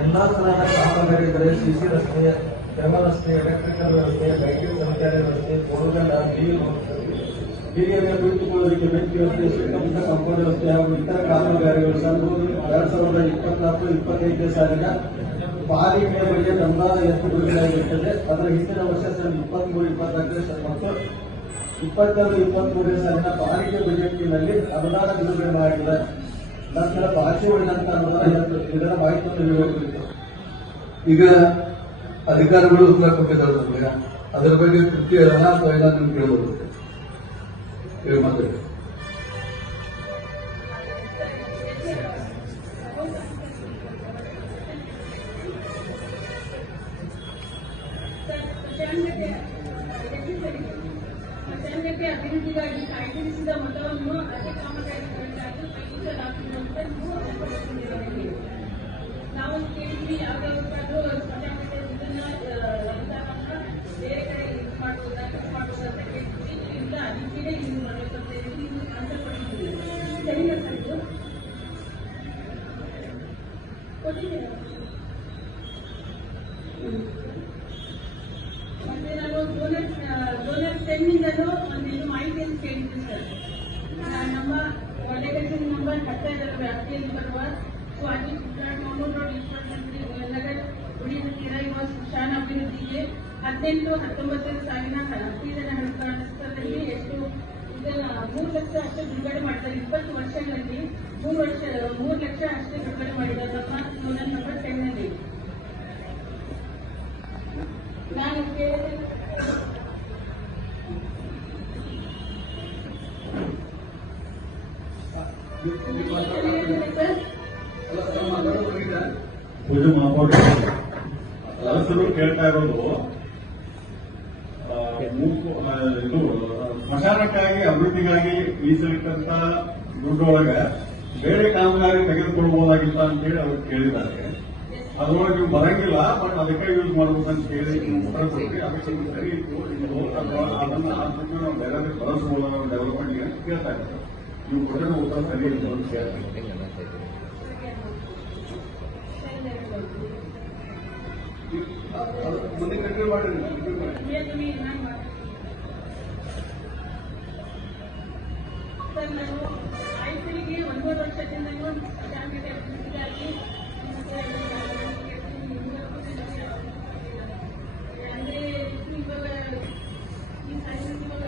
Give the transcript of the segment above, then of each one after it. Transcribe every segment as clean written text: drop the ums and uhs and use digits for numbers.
ಎಲ್ಲಾ ತರಹದ ಕಾಮಗಾರಿಗಳು ಸಿಸಿ ರಸ್ತೆ, ಕೆರೆ ರಸ್ತೆ, ಎಲೆಕ್ಟ್ರಿಕಲ್ ವ್ಯವಸ್ಥೆ, ಲೈಟಿಂಗ್ ಸಂಚಾರ ವ್ಯವಸ್ಥೆ, ಬೋರ್ವೆಲ್, ಬೀದಿಯಲ್ಲಿ ಕುಳಿತುಕೊಳ್ಳೋದಕ್ಕೆ ಬೆಂಕಿ ವ್ಯವಸ್ಥೆ, ಸುತ್ತಮುತ್ತ ಕಾಂಪೌಂಡ್ ವ್ಯವಸ್ಥೆ ಹಾಗೂ ಇತರ ಕಾಮಗಾರಿಗಳು 2024-25 ಸಾಲಿನ ಪಾಲಿಕೆ ಬಗ್ಗೆ ಅನುದಾನ ಎಷ್ಟು ಬಿಡುಗಡೆಯಾಗಿರುತ್ತದೆ. ಅದರ ಹಿಂದಿನ ವರ್ಷ 23-24 ಮತ್ತು 22-23 ಸಾಲಿನ ಪಾಲಿಕೆ ಬಜೆಟ್ನಲ್ಲಿ ಅನುದಾನ ಬಿಡುಗಡೆ ಮಾಡಿದೆ. ನಂತರ ಬಾಕಿ ಉಳಿದಂತ ಅನುದಾನ ಇದರ ಮಾಹಿತಿಯನ್ನು ನೀಡಬೇಕು. ಈಗ ಅಧಿಕಾರಿಗಳು ಉತ್ತರ ಕೊಟ್ಟಿದ್ದಾರೆ ನಮಗೆ, ಅದರ ಬಗ್ಗೆ ತೃಪ್ತಿ ಅಲ್ಲ ಅಥವಾ ಇಲ್ಲ ನಿಮ್ಗೆ ಕೇಳಬಹುದು. ಮಾತಾಡಿ. ಅಭಿವೃದ್ಧಿಗಾಗಿ ಕಾಯ್ದಿರಿಸಿದ ಮೊತ್ತವನ್ನು ಅದೇ ಕಾಮಗಾರಿಗಳಿಗಾಗಿ ಕೈಗೊಳ್ಳಲಾಗುತ್ತಿರುವಂತದ್ದು ನಾವು ಕೇಳಿದ್ವಿ. ಯಾವ್ಯಾವುದಾದ್ರೂ ಸ್ಮಶಾನಕ್ಕೆ ಅನುದಾನವನ್ನು ಬೇರೆ ಕಡೆ ಯೂಸ್ ಮಾಡುವುದ ಅಂತ ಕೇಳಿದ್ವಿ. ಇಲ್ಲ, ಅದಕ್ಕೆ ಯೂಸ್ ಮಾಡಬೇಕಂತ ಹೇಳಿ ಆನ್ಸರ್ ಕೊಟ್ಟಿದ್ದೀವಿ. ಸರಿನಾ ಸರ್? ಇದು ಕೊಟ್ಟಿದ್ದೀರಾ? ಮತ್ತೆ ನಾನು ಡೋನರ್ ಟೆನ್ನಿಂದಲೂ ಒಂದೇನು ಮಾಹಿತಿಯನ್ನು ಕೇಳಿದ್ದೆ ಸರ್. ನಮ್ಮ ಡೆಲಿಗೇಷನ್ ನಂಬರ್ 15 ವ್ಯಾಪ್ತಿಯಲ್ಲಿ ಬರುವ ಸ್ವಾತಿ ಸುಪ್ರಾಟ್ ಮಾಮೂಲ್ ರೋಡ್ ನಗರ ಉಳಿದ ತೀರ ಇರುವ ಸ್ಮಶಾನ ಅಭಿವೃದ್ಧಿಗೆ 18-19 ಸಾಲಿನ ಹತ್ತಿರದ ಹಣಕಾಸಲ್ಲಿ ಎಷ್ಟು 3 ಲಕ್ಷ ಅಷ್ಟು ಬಿಡುಗಡೆ ಮಾಡಿದ್ದಾರೆ. 20 ವರ್ಷಗಳಲ್ಲಿ 3 ಲಕ್ಷ ಅಷ್ಟು ಬಿಡುಗಡೆ ಮಾಡಿದ್ದಾರೆ ನಮ್ಮ ಡೋನರ್ ನಂಬರ್ 10 ನಲ್ಲಿ. ನಾನು ಕೇಳಿದೆ ಪೂಜೆ ಮಾಡ್ಕೊಂಡು ಸದಸ್ಯರು ಕೇಳ್ತಾ ಇರೋದು ಇದು ಸ್ಮಶಾನಕ್ಕಾಗಿ ಅಭಿವೃದ್ಧಿಗಾಗಿ ಮೀಸಲಿಟ್ಟಂತ ದುಡ್ಡೊಳಗೆ ಬೇರೆ ಕಾಮಗಾರಿ ತೆಗೆದುಕೊಳ್ಬಹುದಾಗಿಲ್ಲ ಅಂತೇಳಿ ಅವ್ರು ಕೇಳಿದ್ದಾರೆ. ಅದರೊಳಗೆ ನೀವು ಬರಂಗಿಲ್ಲ, ಬಟ್ ಅದಕ್ಕೆ ಯೂಸ್ ಮಾಡಬೇಕಂತ ಹೇಳಿ ಉತ್ತರ ಕೊಟ್ಟು ಅದಕ್ಕೆ ಸರಿ ಇತ್ತು. ಅದನ್ನ ನಾವು ಬೇರೆ ಬಳಸಬಹುದು ಡೆವಲಪ್ಮೆಂಟ್ಗೆ ಕೇಳ್ತಾ ಇದ್ದಾರೆ. ನೀವು ಕೊಟ್ಟಿರೋ ಉತ್ತರ ಸರಿ ಇತ್ತು ಅಂತ ಕೇಳ್ತಾರೆ. ಮುಂದೆ ಕಂಟಿನ್ಯೂ ಮಾಡಿ. ಸರ್, ನಾನು ಆಯುಷ್ಯರಿಗೆ 1 ವರ್ಷದಿಂದಲೂ ಸ್ಮಶಾನಕ್ಕೆ ಅಭಿವೃದ್ಧಿಗಾಗಿ ಅಂದ್ರೆ ಇವಾಗ ಈ ಸಾಲಿನ ಇವಾಗ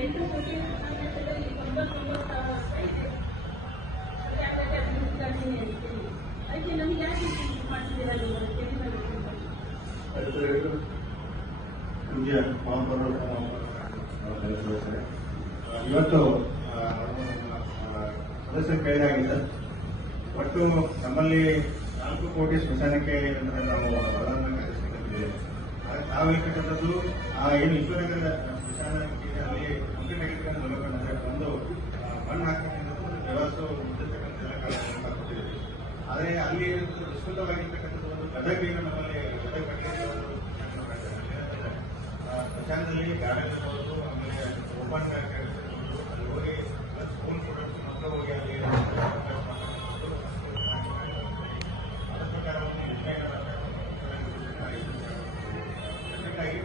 8 ಕೋಟಿ 99,000 ಇದೆ. ಅದಕ್ಕೆ ಅಭಿವೃದ್ಧಿಗಾಗಿ ಹೇಳ್ತೀನಿ. ಅದಕ್ಕೆ ನಮ್ಗೆ ಯಾಕೆ ಮಾಡ್ತಿದ್ದೀರಾ ನೀವು? ಇವತ್ತು ಸದಸ್ಯರು ಕೇಳಿದಾಗಿದೆ. ಒಟ್ಟು ನಮ್ಮಲ್ಲಿ 4 ಕೋಟಿ ಸ್ಮಶಾನಕ್ಕೆ ನಾವು ನಾವು ಹೇಳ್ತಕ್ಕಂಥದ್ದು ಏನು ಈಶ್ವರನಗರ ಸ್ಮಶಾನ ಅಲ್ಲಿ ಕಂಪ್ಲೀಟ್ ಆಗಿರ್ತಕ್ಕಂಥ ಡೆವಲಪ್ಮೆಂಟ್ ಅಂದ್ರೆ ಒಂದು ಮಣ್ಣು ಹಾಕ್ತಕ್ಕಂಥದ್ದು ವ್ಯವಸ್ಥೆ ಕೊಟ್ಟಿದ್ದೀವಿ. ಆದರೆ ಅಲ್ಲಿ ವಿಸ್ತೃತವಾಗಿರ್ತಕ್ಕಂಥದ್ದು ಒಂದು ಗದಗಿನ ನಮ್ಮಲ್ಲಿ ಗದಗ ಸ್ಮಶಾನದಲ್ಲಿ ಗಾರ್ಡನ್ ಇರ್ಬೋದು, ಆಮೇಲೆ ಓಪನ್ ಅಲ್ಲಿ ಹೋಗಿ ಸ್ಕೂಲ್ ಸ್ಟೂಡೆಂಟ್ಸ್ ಮಕ್ಕಳು ಹೋಗಿ ಅಲ್ಲಿ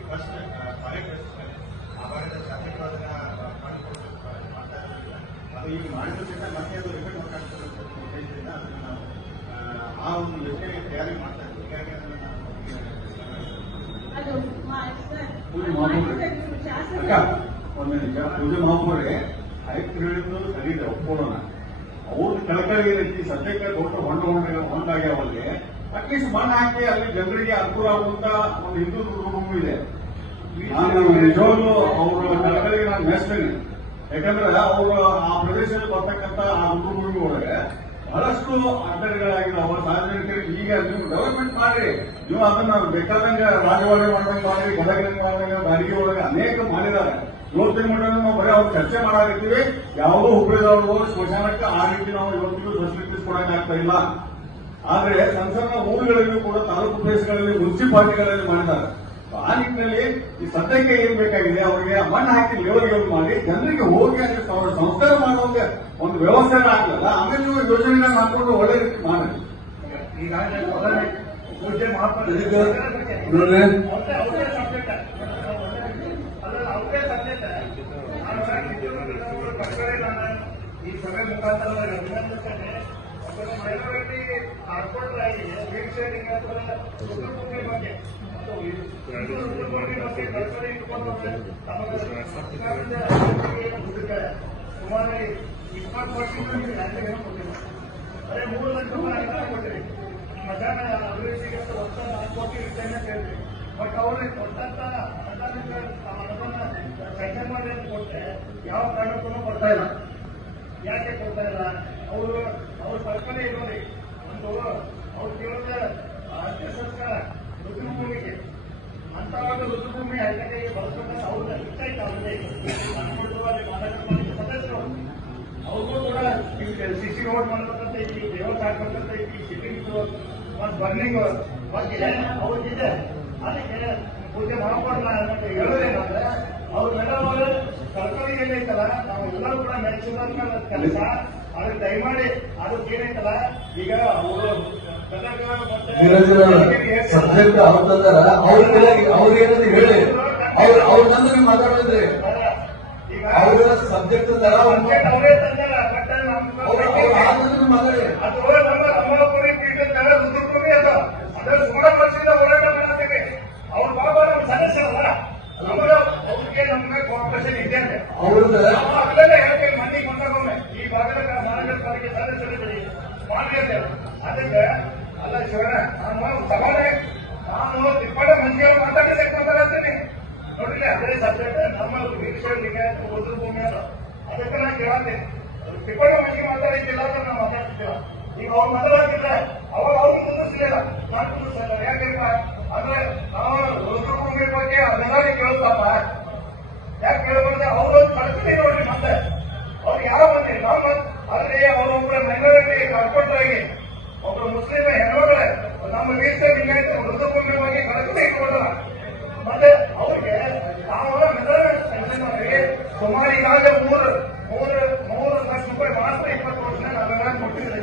ಫಸ್ಟ್ ಕಾಲೇಜ್ ಆಭಾರದ ಶಾಸಕರಾದನ್ನ ಮಾಡ್ತಾ ಇರಲಿಲ್ಲ. ಅದು ಈಗ ಮಾಡಿದ್ರಿಂದ ಮತ್ತೆ ಅದು ರಿಪೀಟ್ ಮಾಡ್ತಾ ಉದ್ದೇಶದಿಂದ ಅದನ್ನು ನಾವು ಆ ಒಂದು ಯೋಜನೆ ತಯಾರಿ ಮಾಡ್ತಾ ಇದ್ದೀವಿ. ಹೀಗಾಗಿ ಅದನ್ನು ಪೂಜೆ ಮಹಾಪೌರೆ ಆಯುಕ್ತರು ಹೇಳಿದ್ದು ಸರಿ ಇದೆ, ಒಪ್ಕೊಳ್ಳೋಣ. ಅವ್ರದ್ದು ಕೆಳಕಳಿಗೆ ರೀತಿ ಸದ್ಯಕ್ಕೆ ದೊಡ್ಡ ಹೊಂಡಾಗ್ಯಾವಲ್ಲಿ ಅಟ್ಲೀಸ್ಟ್ ಮಣ್ಣು ಹಾಕಿ ಅಲ್ಲಿ ಜನರಿಗೆ ಅನುಕೂಲ ಆಗುವಂತ ಒಂದು ಹಿಂದೂ ರೂಮ್ ಇದೆ. ನಾನು ನಿಜವಾಗ್ಲೂ ಅವ್ರ ಕೆಳಕಳಿಗೆ ನಾನು ಮೆಚ್ತೇನೆ. ಯಾಕಂದ್ರೆ ಅವರು ಆ ಪ್ರದೇಶದಲ್ಲಿ ಬರ್ತಕ್ಕಂಥ ಆ ರೂಮ್ ಒಳಗೆ ಬಹಳಷ್ಟು ಅಡ್ಡಗಳಾಗಿದ್ದಾವೆ. ಸಾರ್ವಜನಿಕರಿಗೆ ಈಗ ನೀವು ಡೆವಲಪ್ಮೆಂಟ್ ಮಾಡ್ರಿ, ನೀವು ಅದನ್ನ ಬೇಕಾದಂಗೆ ರಾಜವಾಡಿ ಮಾಡ್ದಂಗೆ ಮಾಡ್ರಿ, ಗದಗಿನ ಮಾಡ್ದಂಗೆ ಬಾಡಿಗೆ ಒಳಗೆ ಅನೇಕ ಮಾಡಿದ್ದಾರೆ. ಇವತ್ತಿನ ಮಟ್ಟ ನಾವು ಬರೀ ಅವ್ರು ಚರ್ಚೆ ಮಾಡಾಕತ್ತೀವಿ. ಯಾವುದೋ ಹುಬ್ಬಳ್ಳಿದವರು ಸ್ಮಶಾನಕ್ಕೆ ಆ ರೀತಿ ನಾವು ಇವತ್ತಿಗೂ ಫೆಸಿಲಿಟೀಸ್ ಕೊಡೋಕ್ಕಾಗ್ತಾ ಇಲ್ಲ. ಆದ್ರೆ ಸಣ್ಣ ಸಣ್ಣ ಊರುಗಳಲ್ಲೂ ಕೂಡ ತಾಲೂಕು ಪ್ಲೇಸ್ಗಳಲ್ಲಿ ಮುನ್ಸಿಪಾಲಿಟಿಗಳಲ್ಲಿ ಮಾಡಿದ್ದಾರೆ. ಆ ನಿಟ್ಟಿನಲ್ಲಿ ಈ ಸದ್ಯಕ್ಕೆ ಏನ್ ಬೇಕಾಗಿದೆ, ಅವರಿಗೆ ಮಣ್ಣು ಹಾಕಿ ಲೆವೆಲ್ ಮಾಡಿ ಜನರಿಗೆ ಹೋಗಿ ಅಲ್ಲಿ ಸಂಸ್ಕಾರ ಮಾಡುವಂತೆ ಒಂದು ವ್ಯವಸ್ಥೆ ಆಗ್ಲಲ್ಲ. ಆಮೇಲೆ ನೀವು ಯೋಜನೆ ಮಾಡ್ಕೊಂಡು ಒಳ್ಳೆ ರೀತಿ ಮಾಡಿ. ಈಗಾಗಲೇ ಮೊದಲನೇ ಪೂಜೆ ಮಹಾತ್ಮ ನೋಡ್ರಿ ಅವರೇ ಸಬ್ಜೆಕ್ಟ್ ಅವರೇ ಸಬ್ಜೆಕ್ಟ್ ನಾನು ಈ ಸಭೆ ಮುಖಾಂತರ ಅಭಿನಂದಿಸ್ತೇನೆ. ಮೈನಾರಿಟಿ ಕಾರ್ಪೊರೇಟರ್ ಆಗಿ ವೀಲ್ ಶೇರಿಂಗ್ ರುದ್ರಭೂಮಿ ಬಗ್ಗೆ ರುದ್ರಭೂಮಿ ಬಗ್ಗೆ ಕಲ್ಪನೆ ಇಟ್ಕೊಂಡು ತಮಗೆ ಸುಮಾರು 20 ವರ್ಷದಿಂದ ರಾಜ್ಯಗಳನ್ನು ಕೊಟ್ಟಿಲ್ಲ. ಅದೇ 3 ಲಕ್ಷ ರೂಪಾಯಿ ಕೊಟ್ಟಿರಿ. ಮಧ್ಯಾಹ್ನ ಅಭಿವೃದ್ಧಿಗೆ ವರ್ಷ 4 ಕೋಟಿ ಇರ್ತೇನೆ ಕೇಳಿದ್ರಿ. ಬಟ್ ಅವ್ರಿಗೆ ಕೊಟ್ಟಂತ ಅನುದಾನ ಸೆಕ್ಷನ್ ಮಾಡಿ ಕೊಟ್ಟರೆ ಯಾವ ಕಾರಣಕ್ಕೂ ಕೊಡ್ತಾ ಇಲ್ಲ. ಯಾಕೆ ಕೊಡ್ತಾ ಇಲ್ಲ? ಅವರು ಕಲ್ಪನೆ ಇರೋರಿ ಒಂದು ಅವ್ರು ಕೇಳಿದ ಸಂಸ್ಕಾರ ರುದ್ರಭೂಮಿಗೆ ಅಂತ ಒಂದು ರುದ್ರಭೂಮಿ ಹಳ್ಳಿಗೆ ಬಳಸಬೇಕಂತ ಅವ್ರನ್ನ ಇಷ್ಟ ಇತ್ತು. ಅವ್ರಿಗೆ ಸದಸ್ಯರು ಅವ್ರಿಗೂ ಕೂಡ ಸಿಸಿ ರೋಡ್ ಮಾಡ್ಬೇಕಂತ ಐತಿ, ದೇವಸ್ಥಾನ ಹಾಕ್ಬೇಕಂತ ಐತಿ, ಶಿಪ್ಪಿಂಗ್ ಮತ್ತು ಬರ್ನಿಂಗ್ ಬಗ್ಗೆ ಅವ್ರಿಗಿದೆ. ಅದಕ್ಕೆ ಪೂಜೆ ಮಾಡ್ಕೊಡ್ಲ ಅಂತ ಹೇಳೋದೇನಂದ್ರೆ ಅವ್ರನ್ನೆಲ್ಲ ಕಲ್ಪನೆ ಏನೈತಲ್ಲ ನಾವು ಎಲ್ಲರೂ ಕೂಡ ಮೆಚ್ಚಿದಂತ ಕೆಲಸ. ಅದಕ್ಕೆ ದಯಮಾಡಿ ಅದಕ್ಕೆ ಏನೈತಲ್ಲ ಈಗ ಅವರು ಸಬ್ಜೆಕ್ಟ್ ಅವ್ರು ತಂದಾರ ಅವ್ರಿಗೇನಂತ ಹೇಳಿ ಅವ್ರ ತಂದು ನೀವು ಮಾತಾಡಿದ್ರಿ ಈಗ ಅವ್ರ ಸಬ್ಜೆಕ್ಟ್ ತಂದಾರ ಅವರೇ ತಂದಾರ. ಬಟ್ ಮಾತಾಡಿ ಅದು ನಮ್ಮ ಅಮ್ಮಾಪುರಿ ಪೀಠದ ರುದ್ರಭೂಮಿ ಅದು ಸುಮಾರು ವರ್ಷದಿಂದ ಹೋರಾಟ ಮಾಡ್ತೀವಿ. ಅವ್ರ ಬಾಬಾ ನಮ್ಮ ಸದಸ್ಯರಲ್ಲ, ಅವ್ರಿಗೆ ನಮ್ಗೆ ಕಾಂಪಿಟೇಷನ್ ಇದೆ ಅಂದ್ರೆ ಅವ್ರದ್ದು ಅದರಲ್ಲೇ ಹೇಳ್ತೇವೆ. ಮಂದಿಗೆ ಬಂದಾಗೊಮ್ಮೆ ಈ ಭಾಗದ ಮಹಾನಗರ ಪಾಲಿಕೆ ಸದಸ್ಯರಿದ್ದೀರಿ ಮಾಡಿರ್ತೇವೆ. ಅದಕ್ಕೆ ಅಲ್ಲ ಶಿವಣ್ಣ ನಮ್ಮ ಸಭಾನೆ ನಾನು ತಿಪ್ಪಟ ಮಂದಿಗೆ ಮಾತಾಡಲಿಕ್ಕೆ ಬಂದಿರ್ತೀನಿ ನೋಡ್ರಿ. ಅದೇ ಸಬ್ಜೆಕ್ಟ್ ನಮ್ಮ ವೀಕ್ಷಕರಿಗೆ ರುದ್ರಭೂಮಿ ಅದು. ಅದಕ್ಕೆ ನಾನು ಕೇಳ್ತೀನಿ ತಿಪ್ಪಟ ಮಂದಿಗೆ ಮಾತಾಡಿದ್ದಿಲ್ಲ ಅಂತ ನಾವು ಮಾತಾಡ್ತಿದ್ದೇವೆ. ಈಗ ಅವ್ರು ಮಾತಾಡ್ತಿದ್ರೆ ಅವಾಗ ಅವ್ರು ಕುಂದಿಸ್ಲಿಲ್ಲ, ನಾನು ಕುಂದಿಸ್ಲಿಲ್ಲ. ಯಾಕೆಂದ್ರೆ ಅಂದ್ರೆ ನಾವು ರುದ್ರಭೂಮಿ ಬಗ್ಗೆ ಅದೆಲ್ಲರೂ ಕೇಳ್ತಾರ. ಯಾಕೆ ಕೇಳಬಾರ್ದು? ಅವ್ರೊಂದು ಕಲ್ಪನೆ ನೋಡ್ರಿ. ಮತ್ತೆ ಅವ್ರು ಯಾರೋ ಬಂದಿರಿ ನಮ್ಮ ಅಲ್ಲಿ ಅವರೊಬ್ಬರ ಮೈನಾರಿಟಿ ಕಾರ್ಪೊರೇಟರ್ ಆಗಿ ಒಬ್ಬರು ಮುಸ್ಲಿಂ ಹೆಣ್ಮಗಳೇ ನಮ್ಮ ವೀಕ್ಷಕರಿಗೆ ರುದ್ರಭೂಮಿ ಬಗ್ಗೆ ಕಲ್ಪನೆ ಇಟ್ಕೊಂಡ್ರ. ಮತ್ತೆ ಅವ್ರಿಗೆ ನಾವು ಸುಮಾರು ಈಗಾಗಲೇ 3 ಲಕ್ಷ ರೂಪಾಯಿ ಮಾತ್ರ 20 ವರ್ಷ ನಾವೆಲ್ಲ ಕೊಟ್ಟಿದ್ದೀವಿ.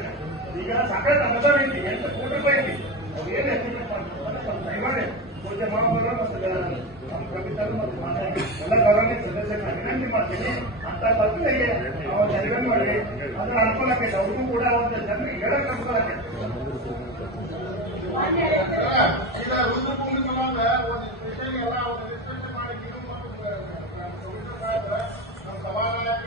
ಈಗ ಸಾಕಷ್ಟು ಅನುದಾನ ಐತಿ, 8 ಕೋಟಿ ರೂಪಾಯಿ ಐತಿ. ಅವ್ರು ಏನು ದಯಮಾಡಿ ಪೂಜೆ ಮಾಡೋದ್ರ ಮತ್ತು ನಮ್ಮ ಕವಿತರು ಮತ್ತು ಎಲ್ಲ ಗೌರವಕ್ಕೆ ಸದಸ್ಯರನ್ನ ವಿನಂತಿ ಮಾಡ್ತೀನಿ. ಅಂತ ಕಲ್ಪನೆಗೆ ನಾವು ನೆರವೇರು ಮಾಡಿ ಅದರ ಅನುಕೂಲ ಆಕೈತೆ. ಅವ್ರಿಗೂ ಕೂಡ ಒಂದು ಜನರಿಗೆ ಹೇಳಕ್ಕೆ ಅನುಕೂಲ ಆಕೈತೆ. ಈಗ ರುದ್ರಭೂಮಿ ಸಂಬಂಧ ಒಂದು ಸ್ಪೆಷಲ್ ಎಲ್ಲ ಒಂದು ಡಿಸ್ಕಷನ್ ಮಾಡಿ ನಮ್ಮ ಸಭಾನಾಯಕ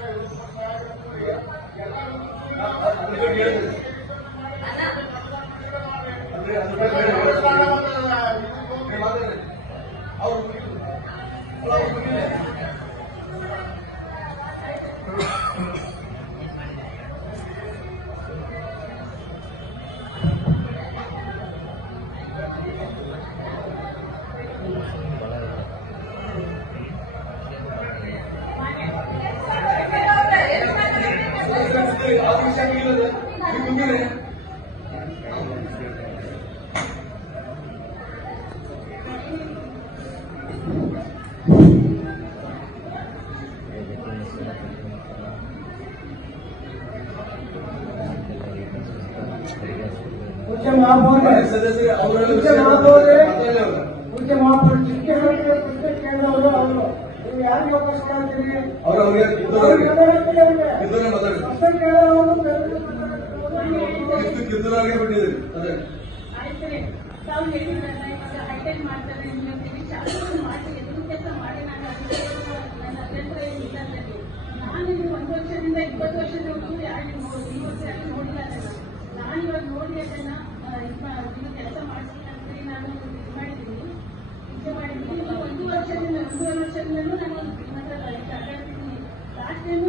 ಪೂಜ್ಯ ಮಹಾಪೌರ ಕೇಳಿದವರು ಅವರು ನೀವು ಯಾರಿಗೆ ಅವಕಾಶ ಮಾಡ್ತೀರಿ? ಬಿಟ್ಟಿದ್ದೀರಿ. ಆಯ್ತು ತಾವು ಹೇಳಿದ್ರಲ್ಲ ಇವಾಗ ಹೈಟೆಕ್ ಮಾಡ್ತಾರೆ ನಿಮ್ಮೊಂದಿಗೆ ಚಾಲನೆ ಮಾಡಿ ಎದುರು ಕೆಲಸ ಮಾಡಿ ನಾನು ನನ್ನ ಅಭ್ಯಂತರ ಏನಿಲ್ಲ ಅಂದಲ್ಲಿ ನಾನು 1 ವರ್ಷದಿಂದ 20 ವರ್ಷದವರೆಗೂ ಯಾರು ಈ ವರ್ಷ ಯಾರು ನೋಡಿಲ್ಲ ಅದನ್ನ. ನಾನು ಇವಾಗ ನೋಡಿ ಅದನ್ನ ನೀವು ಕೆಲಸ ಮಾಡಿಸ್ಬೇಕಂತೇಳಿ ನಾನು ಇದು ಮಾಡಿದ್ದೀನಿ. ನೀವು 1 ವರ್ಷದಿಂದ 1.5 ವರ್ಷದಿಂದಲೂ ನಾನು ನಿಮ್ಮ ಹತ್ರ ಅಡ್ಡಾಡ್ತಿದ್ದೀನಿ. ಲಾಸ್ಟ್ ಟೈಮು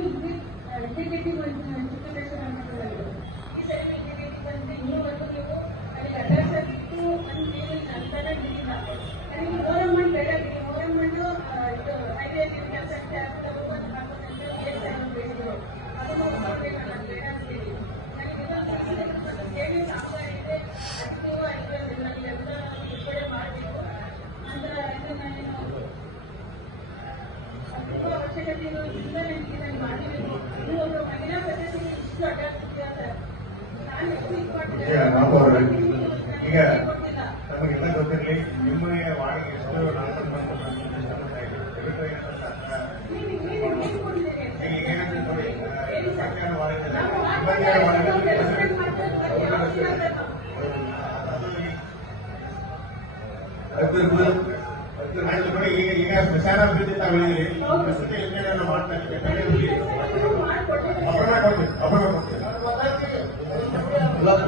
ಎಕ್ಸಿಕ್ಯೂಟಿವ್ ಚಿಕ್ಕಬಳ್ಳೇಶ್ವರ ಅನ್ನೋದು ಈ ಸರಿ ಎಕ್ಸಿಕ್ಯೂಟಿವ್ ಬಂದು ಇನ್ನೂವರೆಗೂ ನೀವು ಅಲ್ಲಿ ಅಡ್ಡಾಡ್ಸೋದಿತ್ತು ಅಂತೇಳಿ ಅಂತರ ಇರಲಿಲ್ಲ. ನನಗೆ ಮೋರಮ್ಮನ್ ಬೇಡ ಬಿಡಿ, ಮೋರಮ್ಮನ್ನು ಇದು ಹೈವೇ ಕೆಲಸಕ್ಕೆ ಹಾಕೋದಂತ ಬೇಡಿದ್ರು ಅದನ್ನು ನೋಡ್ಬೇಕು ನಾನು ಬೇಡ ಅಂತೇಳಿ ನನಗೆ ಹೇಗೆ ಸಾಂಬಾರಿದೆ 10-5 ಎಲ್ಲ ಬಿಡುಗಡೆ ಮಾಡಬೇಕು ಅಂತ ಇದು ನಾನು ಅಷ್ಟು ಅವಶ್ಯಕತೆ ಇರೋದ್ರಿಂದ ನನಗೆ ನಾನು ಮಾಡಬೇಕು. ನೀವು ಒಬ್ಬ ಮಹಿಳಾ ಪದ್ಧತಿಗೆ ಇಷ್ಟು ಅಡ್ಡಾಡ್ತಿದ್ದೀರ ನಾನು ಎಷ್ಟು ಇದು ಮಾಡ್ತೀನಿ ಈಗ ನಮಗೆಲ್ಲ ಗೊತ್ತಿರಲಿ ನಿಮ್ಮನೆ ವಾರ್ಡ್ಗೆ ಎಷ್ಟು ಈಗ ಸ್ಮಶಾನ ಅಭಿವೃದ್ಧಿ ತಗೊಂಡಿದ್ರಿ ಪ್ರಸ್ತುತ ಯೋಜನೆಯನ್ನು ಮಾಡ್ತಾ ಇದ್ದೀವಿ.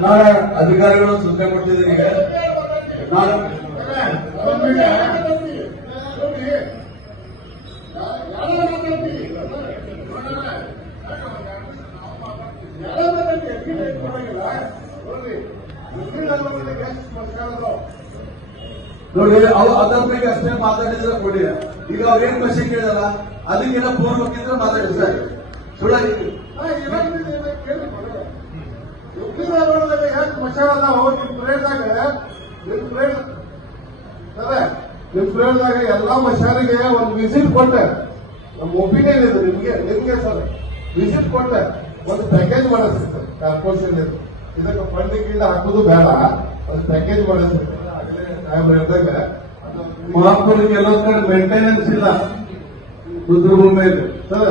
ನಾಳೆ ಅಧಿಕಾರಿಗಳು ಸೂಚನೆ ಕೊಡ್ತಿದ್ದೀನಿ. ಈಗ ನಾನು ನೋಡಿ ಅದ್ರ ಬಗ್ಗೆ ಅಷ್ಟೇ ಮಾತಾಡಿದ್ರೆ ಕೊಡಿ. ಈಗ ಅವ್ರೇನ್ ಕ್ವಶನ್ ಕೇಳಿದಾರ ಅದಕ್ಕೆಲ್ಲ ಪೂರ್ವಕ್ಕಿದ್ರೆ ಮಾತಾಡಿ ಸರ್. ಸುಳ್ಳ ನಿಮ್ ಪ್ರೇರದಾಗ ಎಲ್ಲಾ ಮಶಾನಿಗೆ ಒಂದು ವಿಸಿಟ್ ಕೊಟ್ಟೆ. ನಮ್ಮ ಒಪಿನಿಯನ್ ಇದೆ ನಿಮ್ಗೆ ಸರ್ ವಿಸಿಟ್ ಕೊಟ್ಟೆ. ಒಂದು ಪ್ಯಾಕೇಜ್ ಮಾಡಿಸ್ತಾರೆ ಕಾರ್ಪೊರೇಷನ್ ಇದಕ್ಕೆ ಫಂಡಿಂಗ್ ಇಲ್ಲ ಹಾಕೋದು ಬೇಡ, ಒಂದು ಪ್ಯಾಕೇಜ್ ಮಾಡಿಸ್ತಾರೆ. ಸಾಹೇಬ್ರು ಹೇಳಿದಾಗ ಮಹಾಪೌರಿಗೆ ಎಲ್ಲೊಂದ್ ಕಡೆ ಮೇಂಟೆನೆನ್ಸ್ ಇಲ್ಲ ರುದ್ರಭೂಮಿಯಲ್ಲಿ. ಸರ್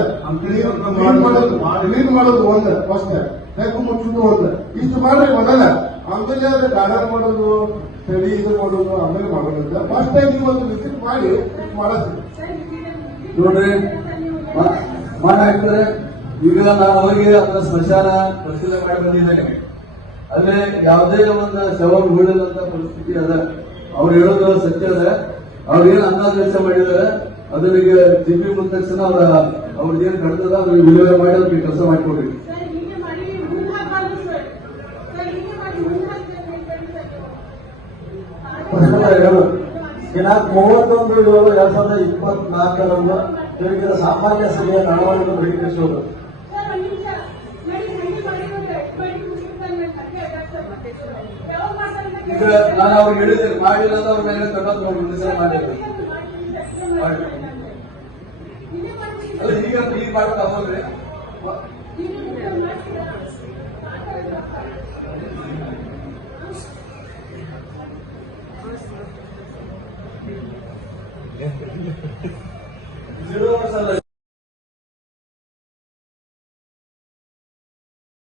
ಕ್ಲೀನ್ ಮಾಡೋದು ಒಂದು ಫಸ್ಟ್, ತೆಗ್ಗು ಮುಚ್ಚುದು ಒಂದು, ಇಷ್ಟು ಮಾಡ್ರಿ ಮೊದಲ. ಆಮೇಲೆ ಗಾರ್ಡನ್ ಮಾಡೋದು, ಸ್ಟಡಿ ಇದು ಮಾಡೋದು ಆಮೇಲೆ ಮಾಡೋದಿಲ್ಲ. ಫಸ್ಟ್ ಟೈಮ್ ನೀವು ಒಂದು ವಿಸಿಟ್ ಮಾಡಿ ಮಾಡಿಸ್ತೀವಿ. ನೋಡ್ರಿ ಮಾತಾಡ್ತಾರೆ. ಈಗ ನಾನು ಅವರಿಗೆ ಅದರ ಸ್ಮಶಾನ ಪರಿಶೀಲನೆ ಮಾಡಿ ಬಂದಿದ್ದೇನೆ. ಅಲ್ಲೇ ಯಾವುದೇ ಒಂದು ಶವ ಬೀಳದಂತ ಪರಿಸ್ಥಿತಿ ಅದ. ಅವ್ರು ಹೇಳೋದು ಸತ್ಯ ಅದ. ಅವ್ರೇನು ಅಂದಾಜು ವೆಚ್ಚ ಮಾಡಿದಾರೆ ಅದರಿಗೆ ಜಿಪಿ ಬಂದ ತಕ್ಷಣ ಅವ್ರದ್ದೇನು ಕಡ್ತದ ಅವ್ರಿಗೆ ವಿಲೇವಾರಿ ಮಾಡಿ ಅವ್ರಿಗೆ ಕೆಲಸ ಮಾಡಿಕೊಡ್ರಿ. ಸರ್ ಹೀಗೆ ಮಾಡಿ ಮುಂದೆ ಹಾಕಬಾರ್ದು ಸರ್. ಸರ್ ಹೀಗೆ ಮಾಡಿ ಮುಂದೆ ಹಾಕ್ಬೇಕು. 31/7/2024 ಬೆಳಗಿನ ಸಾಮಾನ್ಯ ಸಭೆಯ ನಡವಳಿಕೆ ಬಹಿಷ್ಕರಿಸುವುದು. ಸರ್ ಒಂದು ನಿಮಿಷ ನೋಡಿ, ಹಂಗೆ ಮಾಡಿರೋದು ಎಕ್ಸ್ಪೈರಿ ಮುಗಿಸ್ತಾನೆ ಕಟ್ಟೆ ಅಡ್ಡ ಮತ್ತೆ ಯಾವಾಗ ಮಾಡ್ತಾರೆ ಈಗ ನಾನು ಅವ್ರಿಗೆ ಹೇಳಿದ್ದೇನೆ, ಮಾಡಿಲ್ಲ ಅಂತ ಅವ್ರ ಮೇಲೆ ತಗೊಂಡು ನಾವು ಮುಂದೆ ಮಾಡಿದ್ರು. ಅಲ್ಲ ಈಗ ಮಾಡಕ್ ಆಗೋದ್ರಿ. ಮಾಡ್ತೀರಾ